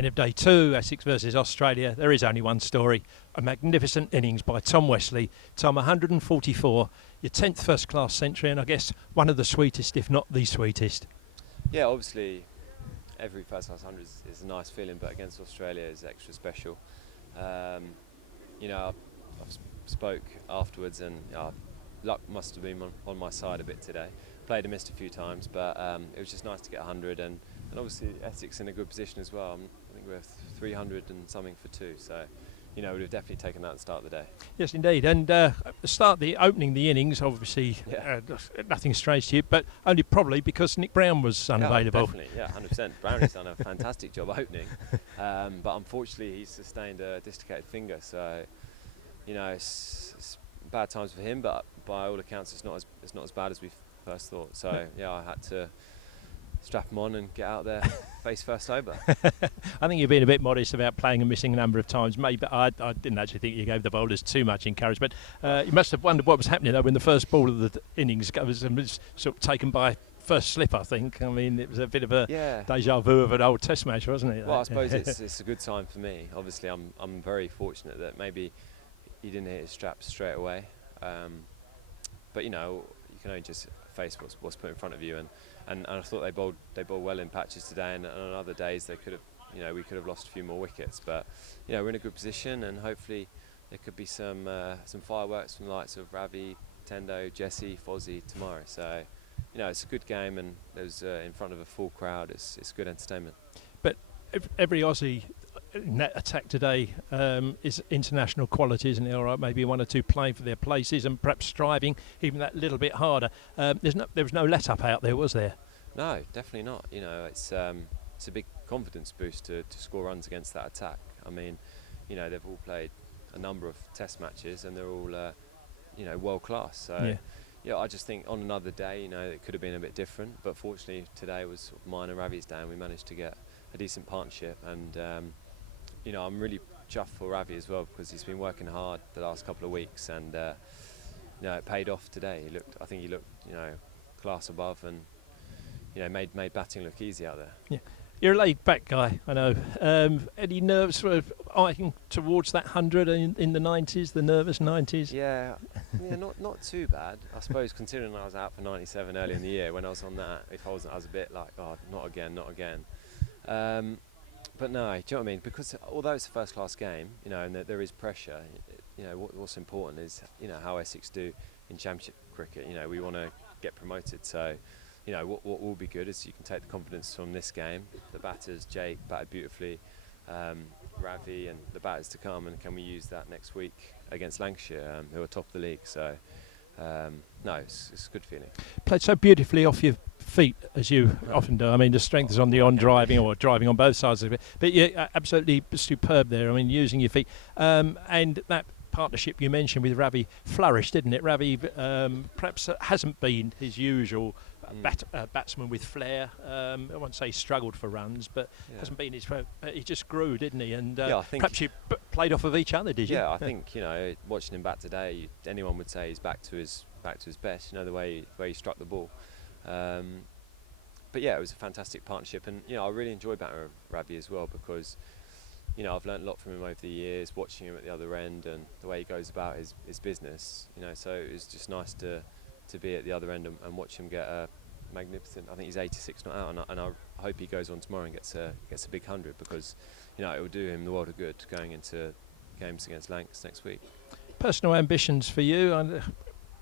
End of day 2, Essex versus Australia. There is only one story. A magnificent innings by Tom Westley. Tom, 144, your 10th first-class century, and I guess one of the sweetest, if not the sweetest. Yeah, obviously every first-class 100 is a nice feeling, but against Australia is extra special. You know, I've spoke afterwards, and luck must have been on my side a bit today. Played and missed a few times, but it was just nice to get 100, and obviously Essex in a good position as well. I think we're 300 and something for 2, so you know, we'd have definitely taken that at the start of the day. Yes, indeed. And opening the innings, obviously, nothing strange to you, but only probably because Nick Brown was unavailable. Definitely, 100%. Brownie's done a fantastic job opening, but unfortunately he's sustained a dislocated finger, so you know, it's bad times for him. But by all accounts, it's not as bad as we first thought. So yeah, I had to strap him on and get out there face first over. I think you've been a bit modest about playing and missing a number of times, maybe. I didn't actually think you gave the bowlers too much encouragement. You must have wondered what was happening though when the first ball of the innings was sort of taken by first slip. I think. I mean, it was a bit of a deja vu of an old Test match, wasn't it? Well, I suppose it's a good sign for me. Obviously, I'm very fortunate that maybe he didn't hit his straps straight away. But you know, you can only just face what's put in front of you, and I thought they bowled well in patches today, and on other days they could have, you know, we could have lost a few more wickets. But you know, we're in a good position, and hopefully there could be some fireworks from the likes of Ravi, Tendo, Jesse, Fozzie tomorrow. So you know, it's a good game, and there's in front of a full crowd. It's good entertainment. But every Aussie net attack today is international quality, isn't it? All right, maybe one or two playing for their places and perhaps striving even that little bit harder. There was no let-up out there, was there? No, definitely not. You know, it's a big confidence boost to score runs against that attack. I mean, you know, they've all played a number of Test matches, and they're all you know, world class. So yeah, I just think on another day, you know, it could have been a bit different. But fortunately, today was sort of mine and Ravi's day, and we managed to get a decent partnership. And you know, I'm really chuffed for Ravi as well, because he's been working hard the last couple of weeks, and you know, it paid off today. I think he looked, you know, class above, and you know, made batting look easy out there. Yeah, you're a laid-back guy, I know. Any nerves sort of eyeing towards that 100 in the 90s, the nervous 90s? Yeah, not too bad. I suppose considering I was out for 97 early in the year, when I was on that, if I wasn't, I was a bit like, oh, not again. But no, do you know what I mean? Because although it's a first-class game, you know, and there is pressure, you know, what's important is, you know, how Essex do in Championship cricket. You know, we want to get promoted, so you know, what will be good is you can take the confidence from this game. The batters, Jake batted beautifully, Ravi, and the batters to come, and can we use that next week against Lancashire, who are top of the league? So no, it's a good feeling. Played so beautifully off your feet, as you often do. I mean, the strength is on the on-driving, or driving on both sides of it. But yeah, absolutely superb there. I mean, using your feet. And that partnership you mentioned with Ravi flourished, didn't it? Ravi perhaps hasn't been his usual batsman with flair. I won't say he struggled for runs, but hasn't been his. He just grew, didn't he? And I think perhaps you played off of each other, did you? Yeah, I think, you know, watching him bat today, anyone would say he's back to his best. You know, the way he struck the ball. But yeah, it was a fantastic partnership, and you know, I really enjoy batting with Ravi as well, because you know, I've learnt a lot from him over the years, watching him at the other end and the way he goes about his business. You know, so it was just nice to be at the other end and watch him get a magnificent. I think he's 86 not out, and I hope he goes on tomorrow and gets a big 100, because you know, it will do him the world of good going into games against Lancs next week. Personal ambitions for you? I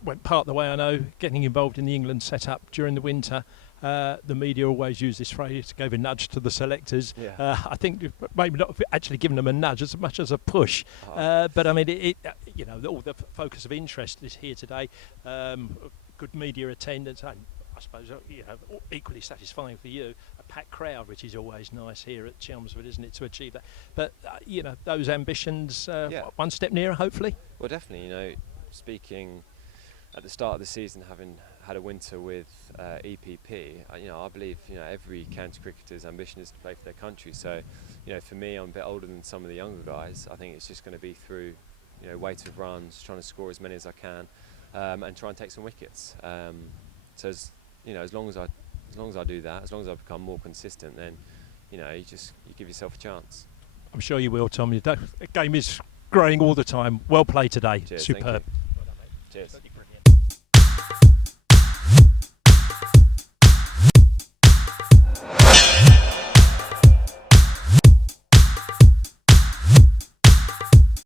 went part of the way, I know, getting involved in the England setup during the winter. The media always use this phrase, gave a nudge to the selectors. I think maybe not actually giving them a nudge as much as a push. But I mean, you know, all the focus of interest is here today. Good media attendance, and I suppose, you know, equally satisfying for you, a packed crowd, which is always nice here at Chelmsford, isn't it, to achieve that? But you know, those ambitions, one step nearer, hopefully. Well, definitely. You know, speaking at the start of the season, having had a winter with EPP, you know, I believe, you know, every county cricketer's ambition is to play for their country. So, you know, for me, I'm a bit older than some of the younger guys. I think it's just going to be through, you know, weight of runs, trying to score as many as I can, and try and take some wickets. So, you know, as long as I do that, as long as I become more consistent, then, you give yourself a chance. I'm sure you will, Tom. The game is growing all the time. Well played today. Cheers, Superb. Cheers.